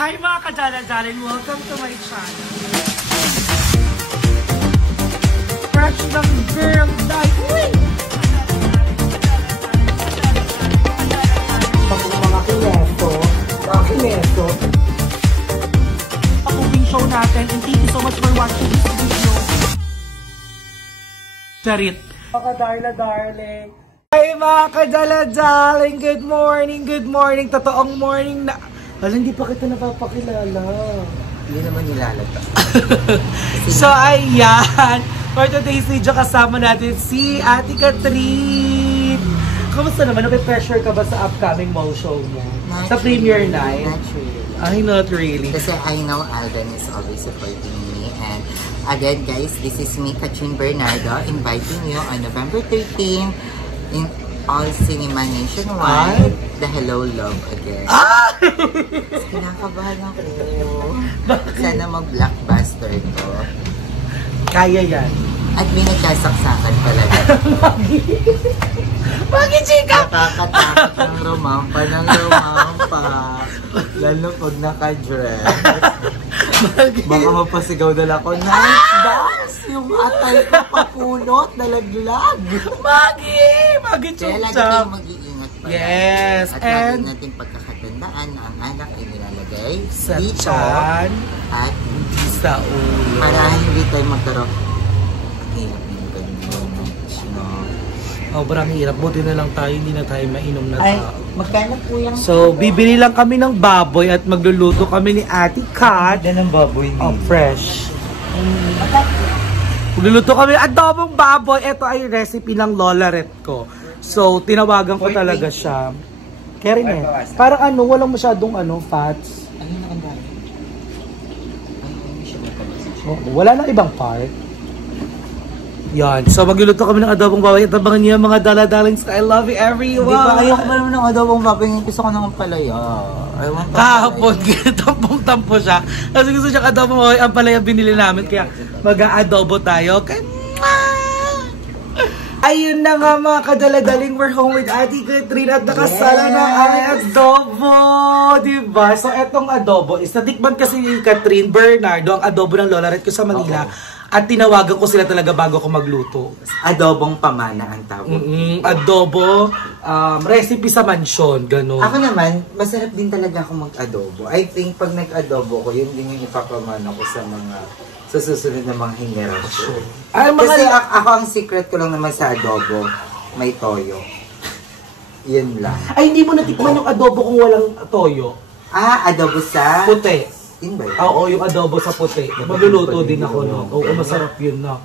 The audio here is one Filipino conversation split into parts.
Hi mga kadala-dalan, welcome to my channel. Fresh ng girl night. Mga kineto. Pag-uwing show natin, and thank you so much for watching this video. Charit. Mga kadala-darling. Hi mga kadala-daling, good morning, totoong morning na. Wala, hindi pa kita napapakilala. Hindi naman nilalata. So ayan, for today's video kasama natin si Ate Catherine. Kamusta naman? Nape-pressure ka ba sa upcoming mall show mo? Sa premiere night? Not really. Ay, not really. Kasi I know Alden is always supporting me. And again guys, this is me, Catherine Bernardo, inviting you on November 13 in all cinema nationwide, the Hello Love again. Ah! Kinakabahan ako. Sana mag-blockbuster to. Kaya yan. At may nagkasaksakan talaga. Bakit, chika? Nakakatakot ng rumampa. Lalo pag naka-dress. Baka mapasigaw na lang ako. Nice dance! Yung atay ko papulot, nalaglag. Magi, Kaya lagi tayong mag-iingat pa. Yes, at and lagi natin pagkakatandaan na ang anak ay nilalagay sa dito tiyan at sa ulo. para hindi tayo magkaroon. Sobrang hirap. Buti na lang tayo, hindi na tayo mainom na Ay, tao. magkano po yung... So, bibili lang kami ng baboy at magluluto kami ni Ate Kat. ng baboy Oh, fresh. Magluluto kami adobong baboy. Ito ay recipe ng Lola Ret ko. So, tinawagan ko talaga siya. Kaya rin eh. Parang ano, walang masyadong fats. Ano na ang dami? Wala na ibang part. Yan. So, magluluto kami ng adobong baboy. At abangan niyo mga dala-dalings. I love you everyone. Hindi ba ayoko pa naman ng adobong baboy. Gusto ko ng palaya. Kahapon, tampong-tampo siya. Kasi gusto siya adobong baboy. Ang palaya binili namin. Kaya mag-a-adobo tayo. Ayun na nga mga kadala-daling. We're home with Ate Catherine. At nakasala na ang adobo. Diba? So, etong adobo is natikman kasi ni Catherine Bernardo ang adobo ng Lola Ret ko sa Manila. At tinawagan ko sila talaga bago ako magluto. Adobong pamana ang tawag. Adobo, recipe sa mansyon, gano'n. Ako naman, masarap din talaga ako mag-adobo. I think pag nag-adobo ko, yun din yung ipapamana ko sa mga sa susunod na mga henerasyon. Kasi ako ang secret ko lang naman sa adobo, may toyo. Yun lang. Ay, hindi mo natikman yung adobo kung walang toyo. Ah, adobo sa... Puti. Yun ba yun? Oo, yung adobo sa puti. Magluluto din ako, no? Oo, masarap yun, no?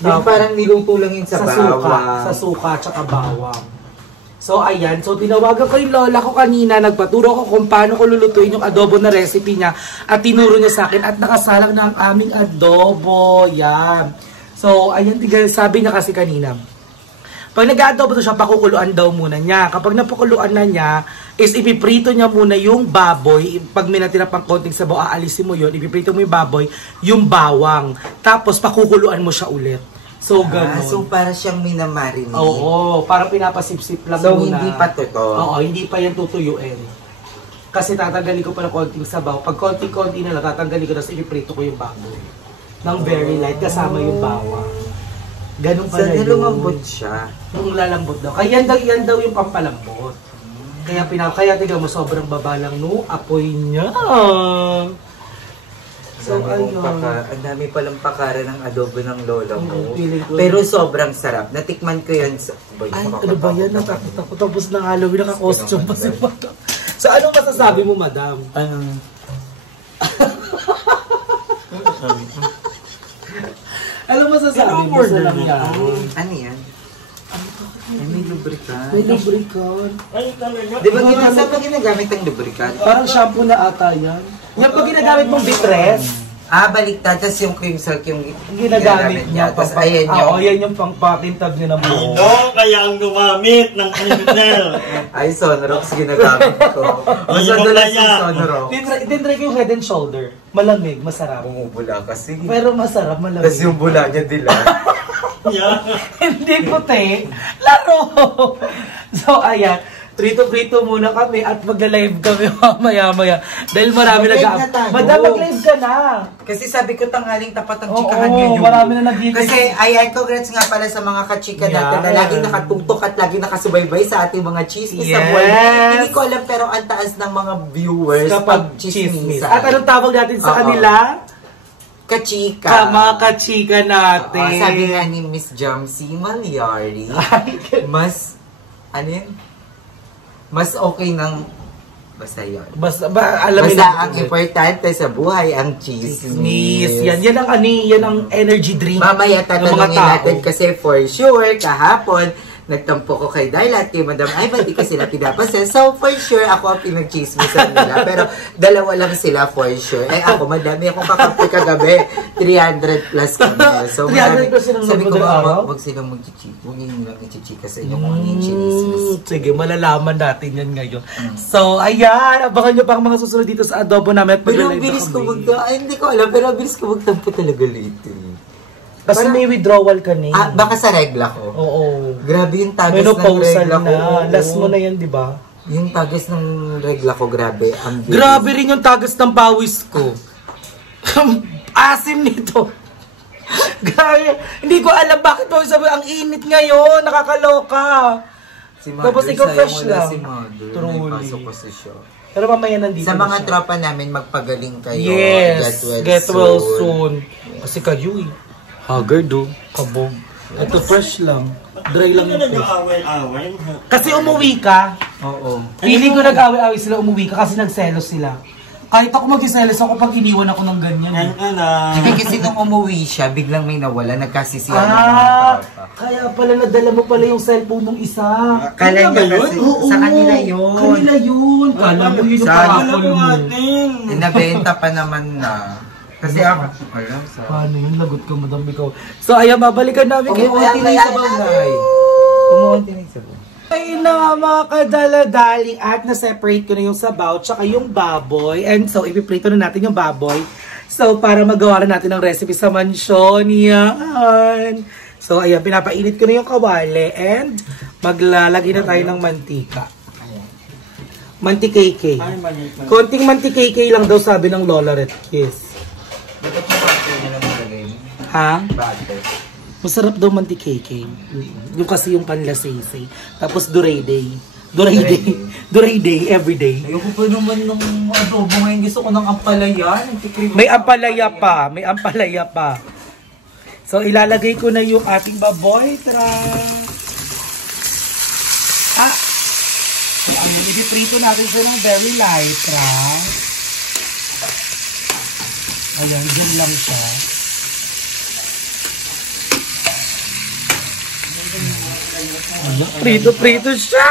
Yung parang niluto lang yun sa bawang. Sa suka, tsaka bawang. So, ayan. So, tinawagan ko yung lola ko kanina. Nagpaturo ko kung paano ko lulutuin yung adobo na recipe niya. At tinuro niya sa akin. At nakasalang na ang aming adobo. Yan. So, ayan. Sabi niya kasi kanina. Pag nag-adobo to siya, pakukuluan daw muna niya. Kapag napakuluan na niya, is ipiprito niya muna yung baboy. Pag may natira pang konting sabaw, aalisin mo yun. Ipiprito mo yung baboy, yung bawang. Tapos, pakukuluan mo siya ulit. So, gano'n. So, para siyang minamarinate. Oo, parang pinapasip-sip lang so, muna. So, hindi pa to. Oo, hindi pa yan tutuyuin. Kasi tatanggalin ko pa ng konting sabaw. Pag konting-konti na lang, tatanggalin ko na sa ipiprito ko yung baboy. Nang very light, kasama yung bawang. Ganun pala yun. So, lumambot siya. Yung lalambot daw. Kaya yan daw yung pampalambot. Kaya tignan mo, sobrang baba lang no, apoy niya. So, ayun. Ang dami palang pakara ng adobo ng lola mo. Ko. Pero sobrang sarap. Natikman ko yan sa... Ay, ano ba yan? Nakakita ko. Tapos ng Halloween, naka-costume pa si Madam. So, anong masasabi mo, Madam? Ano masasabi mo sa nangyari? Ano yan? Ay, may lubricant. May lubricant. Di ba saan pa ginagamit ang lubricant? Parang shampoo na ata yan. Yan pag ginagamit mong bitres. Ah, baliktad. Tapos yung cream silk yung ginagamit niya. Tapos ayan yung... Oo, yan yung pangpakintag niya ng buhok. No, kaya ang gumamit ng criminal. Ay, Sonrox ginagamit ko. Masyado lang yung Sonrox. Tinry ko yung Head and Shoulder. Malamig, masarap. Bumubula kasi. Pero masarap, malamig. Tapos yung bula niya dila. Hindi puti. Laro! So, ayan. Prito-prito muna kami at magla-live kami maya-maya. Dahil marami Mag-live na tayo. Madam, mag-live ka na. Kasi sabi ko tanghaling tapat ang Oo, chikahan ngayon. marami na nag-live. Kasi ayan, congrats nga pala sa mga kachika natin na laging nakatutok at laging nakasubaybay sa ating mga chismis sa buhay. Hindi ko alam pero ang taas ng mga viewers Kapag pag chismis. At anong tawag natin sa kanila? Kachika. Mga kachika natin. Sabi nga ni Miss Jamsi Malyari, mas, ano yun? Mas okay ng, basta yun. Basta ang importante sa buhay, ang chismis. Yan ang energy drink. Mamaya tatanungin natin kasi for sure, kahapon, nagtampo ko kay Darla at kay Madam Ivan, di ko sila pinapasin. So, for sure, ako ang pinag-chismisan nila. Pero, dalawa lang sila for sure. Ako, madami akong kakampi kagabi. 300 plus kami. So, 300 plus silang sabi ko, araw? wag silang mag-chichika. Huwag yung lang i-chichika sa inyo kung ano yung chismis. Sige, malalaman natin yan ngayon. So, ayan, abangan nyo pa ang mga susunod dito sa adobo namin. Pero, bilis ko hindi ko alam, pero bilis ko magtampo talaga lately. Kasi may withdrawal ka na. Baka sa regla ko. Oo. Grabe yung tagas ng regla ko. Last mo na yan, di ba? Yung tagas ng regla ko, grabe. Grabe rin yung tagas ng pawis ko. Asim nito. Grabe. Hindi ko alam bakit mo sabi ang init ngayon. Nakakaloka. Si Mother, tapos ikaw fresh lang. Si Mother. Truly. Siya. Pero mamaya nandito sa mga siya. tropa namin, magpagaling kayo. Yes. Get well soon. Kasi kayo eh. Haggard do. Kabog. Ito fresh lang. Dry lang yung fresh. Kasi umuwi ka. Oo. Feeling ko nag-away-away sila, umuwi ka kasi nagselos sila. Kahit ako mag-selos ako pag iniwan ako ng ganyan. Hindi kasi nung umuwi siya, biglang may nawala, nagkasisiyan ng mga tropa. Kaya pala nadala mo pala yung cellphone ng isa. Kala niya kasi, sa kanila yun. Kanila yun. Kala mo yun yung parapol mo. Nabenta pa naman na. Kasi ako, alam sa... Paano yun? Lagot ka, madam, ikaw. So, ayan, babalikan namin kayo. Umuunti na yung sabaw, Nay. Umuunti na yung sabaw. Ayun na mga kadaladaling at na-separate ko na yung sabaw tsaka yung baboy. And so, ipiprito na natin yung baboy. So, para magawa na natin ang recipe sa mansyon. Yan. So, ayan, pinapainit ko na yung kawali and maglalagay na tayo ng mantika. Mantikay-kay. Konting mantikay-kay lang daw sabi ng Lola Ret. Yes. Bakit yung butter na lang nilagay mo? Ha? Butter. Masarap daw mantikay-kay. Yung kasi yung panlasay-say. Tapos duray day. Duray day. Duray day, everyday. Ayoko pa naman nung adobo ngayon. Gusto ko ng ampalaya. May ampalaya pa. May ampalaya pa. So, ilalagay ko na yung ating baboy. Tara! Ipiprito natin siya ng very light. Tara! Ayan, dyan lang siya. Ayan, prito siya!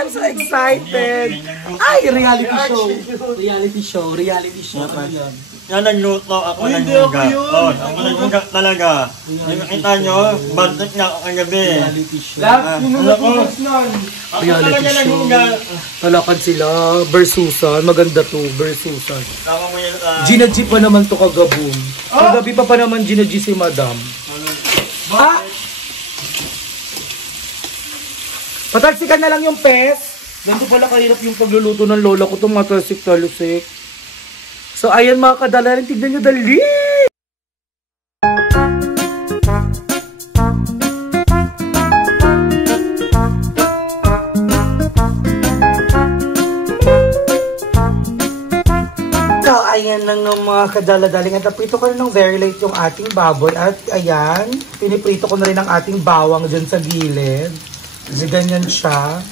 I'm so excited! Ay, reality show! Reality show, reality show. Ayan. Yan, nagluto ako ng lugar. Oo, ako naglugar talaga. Nakita nyo, bantik na ako kagabi. Reality show. Ako talaga naglugar. Talakan sila. Versusan. Maganda to. Versusan. Tama mo yan sa... Ginaji pa naman to kagabon. Kagabi pa naman ginaji si madam. Ha? Patalsikan na lang yung pes. Ganito pala kahirap yung pagluluto ng lola ko itong matalsik-talusik. So, ayan mga kadalaran. Tignan nyo dali! So, ayan na nga mga kadaladaling. At naprito ko rin ng very late yung ating baboy. At ayan, piniprito ko na rin ang ating bawang dyan sa gilid. Kasi ganyan siya.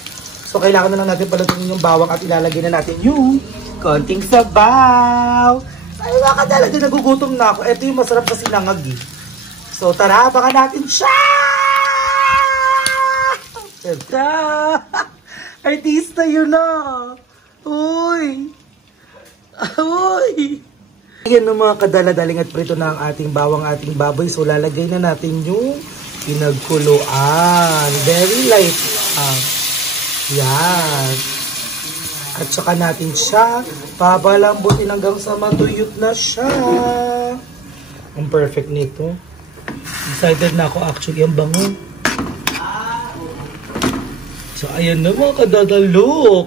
So, kailangan na lang natin palutuin yung bawang at ilalagay na natin yung konting sabaw. Ay, mga kadalagang nagugutom na ako. Ito yung masarap sa sinangag eh. So, tara, abangan natin siya! Tada! Artista yun na! Uy! Uy! Ayan ng mga kadaladaling at prito na ang ating bawang, ating baboy. So, lalagay na natin yung pinagkuluan. Very light lang. Yan. At saka natin siya papalambutin hanggang sa matuyot na siya. Ang perfect nito. Excited na ako actually. Ang bango. So Ayan na mga kadadalo.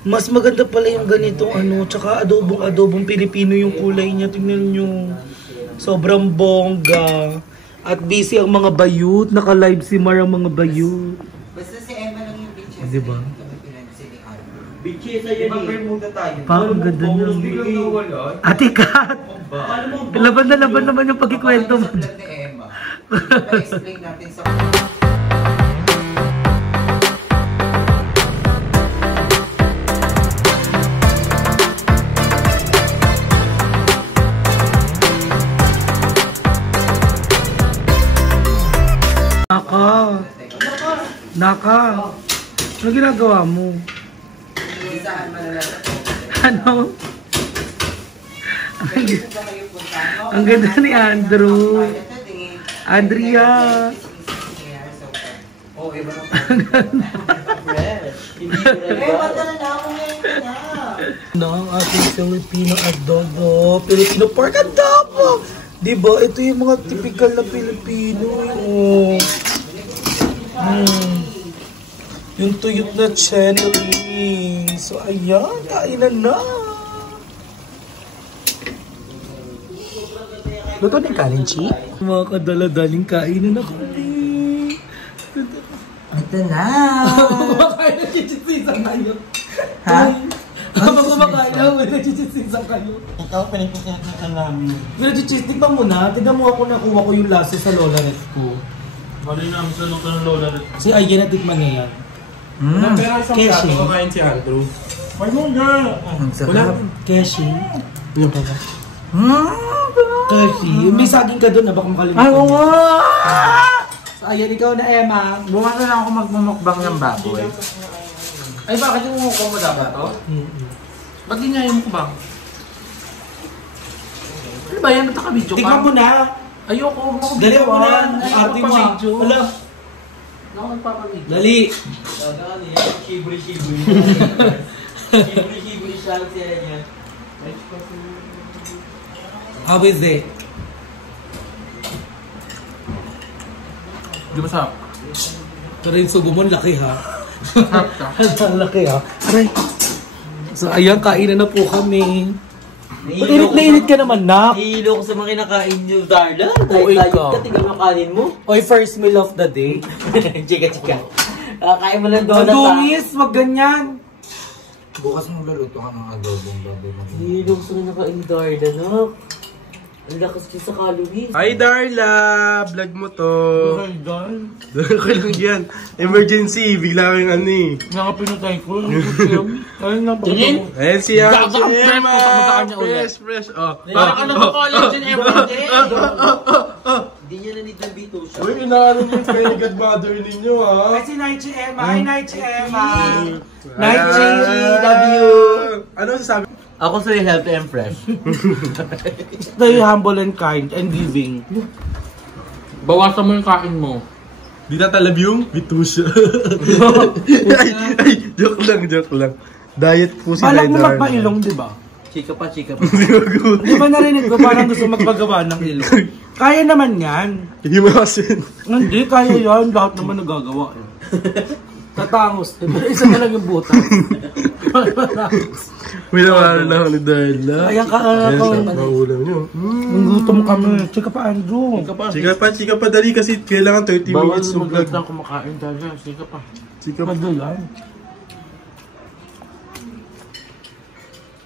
Mas maganda pala yung ganitong ano, tsaka adobong Pilipino yung kulay niya. Tingnan nyo. Sobrang bongga. At busy ang mga bayut. Naka-live si Mar ang mga bayut. Basta si Emma lang yung bitches. Diba? Bitches sa'yo eh. Parang ganda niya. Ate Kat! Laban na laban naman yung pagkikwento mo. Sa vlog ni Emma. Pa-explain natin sa... Naka. Ano ginagawa mo? Ano? Ang ganda ni Andrew. Andrea. Oh, iba na No, ang ating Filipino adobo. Filipino pork adobo. Diba? Ito yung mga typical na Pilipino. Oh. Yung tuyot na cherry. So, ayan. Kainan na. Luto na yung kanin, Chi? Mga kadala-daling kainan na kami. Ito na. Kumakain na chichisisan kayo. Ha? Habang kumakain na, may chichisisan kayo. Ito, pinagkakita namin. Pero chichis, tignan mo na. Tignan mo ako nakuha ko yung laso sa lola res ko. Bali namin sa nung ng lola rin. Si Ayan na tikman niya yan. Pero isang plato, kakain si Andrew. May mga! Ang sarap. Keshi. Yung pa ba? Keshi. May saging ka doon na baka makalimutan. Oo nga! So, Ayan, ikaw na Emma. Bukas na lang ako magmumukbang ng baboy. Ay, bakit yung mukha mo dapat to? Ba't di nga yung mukbang? Ano ba yan? Ba't naka-video ka? Tignan mo na. Ayoko. Dali mo na. Arte mo. Wala. Ako nagpapamig. Dali. Ano yan? Shibri-shibri. Shibri-shibri siya sila niya. How is it? Di ba sarap? Pero yung sugo mo, laki ha. Ang laki ha. Aray. So, ayan, kainan na po kami. Init na init ka naman, Nak. Hilo ko sa mga kinakain niyo, Darla. Oo, ikaw. Tingnan mo kanin mo. Oy, first meal of the day. Chika-chika. Kakain mo ng Ang donut ha. dungis, wag ganyan. Bukas mong luluto ka ng adobong baboy. Hilo ko sa kinakain ni Darla, no? Ang lakas siya sa calories. Hi Darla! Vlog mo to. Ko lang yan. Emergency, bigla kang ano eh. Nakapinutay ko. Ayun na, Janine? Ayan siya. Fresh. Oh. Baka na ba collagen everyday? Hindi niya na need ng B2 siya. Uy, inaano niyo yung kay godmother ninyo ha. Ay, si Naichi Emma. Hi, Naichi Emma. Ah. Naichi, love you. Ano sasabi? Ako sa healthy and fresh. Stay humble and kind and giving. Bawasan mo yung kain mo. Di natalab yung bitusya. ay, joke lang. Diet po si Balak mo Darla. magpailong, di ba? Chika pa. Di ba narinig ko parang gusto magpagawa ng ilong? Kaya naman yan. Himasin. Hindi, kaya yan. Lahat naman nagagawa. Tatangos. Isa na lang yung butas. May naman na ako ni Darla. Ayan ka, Ayan sa paulam nyo. Ang gutom kami. Chika pa, Andrew. Chika pa dali kasi kailangan 30 minutes ng vlog. kumakain talaga. Chika pa. Chika pa. Madulan.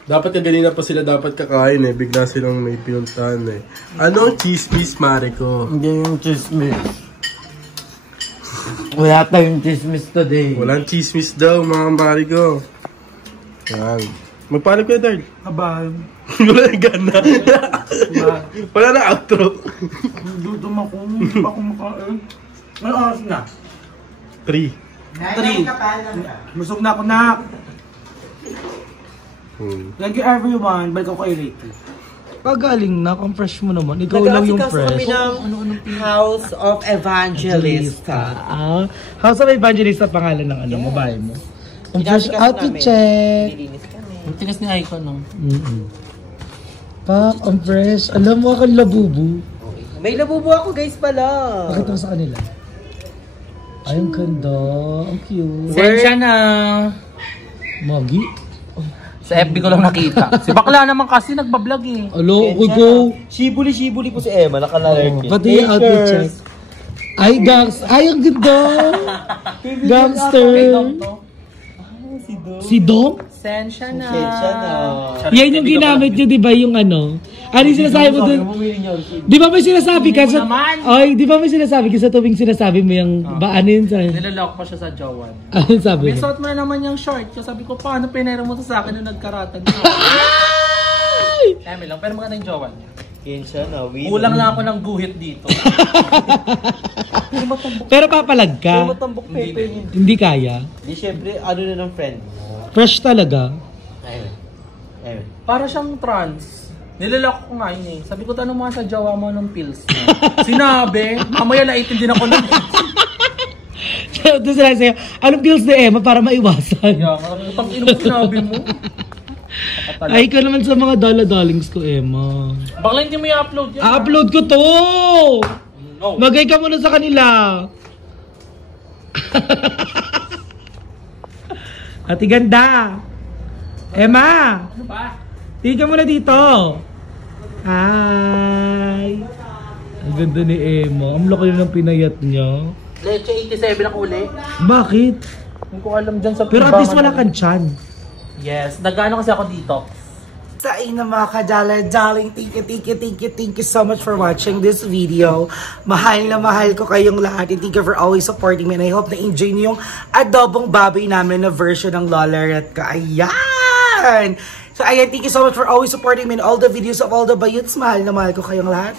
Dapat kanina pa sila dapat kakain eh. Bigla silang may pinuntahan eh. Anong chismis, Mariko? Hindi yung chismis. Wala tayong chismis today. Walang chismis daw, mga Mariko. Yan. Magpaalam kayo, Darl. Abay. Wala na gana. Wala na outro. Gutom ako. Hindi pa ako makain. Ano oras na? 3. Busog na ako na. Thank you everyone. Balik ako kayo later. Pagaling na. Kung fresh mo naman. Ikaw lang yung fresh. House of Evangelista. House of Evangelista pangalan ng ano, babae mo. Ang fresh outfit check. Ang tigas ni Icon, no? Pak, ang fresh. Alam mo akong labubu. May labubo ako guys pala. Pakita mo sa kanila. Ay, ang ganda. Ang cute. Sensya na. Magi? Sa FB ko lang nakita. Si bakla naman kasi nagbablog eh. Alo, okay go. Shibuli-shibuli po si Emma, nakalarky. Pati yung outfit check. Ay, gangs. Ay, ang ganda. Gangster. Si Dom? Sensya na. Yan yung ginamit nyo, di ba, yung ano? Ano yung sinasabi mo dun? Di ba may sinasabi ka sa... Ay, di ba may sinasabi ka sa tuwing sinasabi mo yung... Ba, ano yun sa... Nilalok pa siya sa jowa. Ano sabi May mo? suot mo na naman yung short. Kasi sabi ko, paano pinera mo to sa akin nung nagkaratan na? Eme lang, pero maganda yung jowa niya. Kensya na, Kulang lang ako ng guhit dito. Pero papalag ka. Matambok pepe niya. Hindi kaya. Di syempre, ano na ng friend mo? Fresh talaga. Ayun. Para siyang trans. Nilalak ko nga yun eh. Sabi ko, tanong mo sa jowa mo ng pills. Sinabi, mamaya laitin din ako nun. Doon sila sa'yo, anong pills na Emma para maiwasan? Pag inom sinabi mo. Ay, ikaw naman sa mga dollar-dollings ko, Emma. Bakla hindi mo i-upload yan. Upload ko to! No. Magay ka muna sa kanila. Ate ganda. Emma! Ano ba? Tingin ka muna dito. Hi! Ang ganda ni Emma. Ang laki ng pinayat niya. Leche 87 ako uli. Bakit? Hindi ko alam dyan sa Pero at least wala kang tiyan. Yes, nag-ano kasi ako dito. Sa inyo mga kadala-daling, thank you so much for watching this video. Mahal na mahal ko kayong lahat. And thank you for always supporting me. And I hope na enjoy niyo yung adobong baboy namin na version ng Lolaret ko. Ayan! So ayan, thank you so much for always supporting me in all the videos of all the bayuts. Mahal na mahal ko kayong lahat.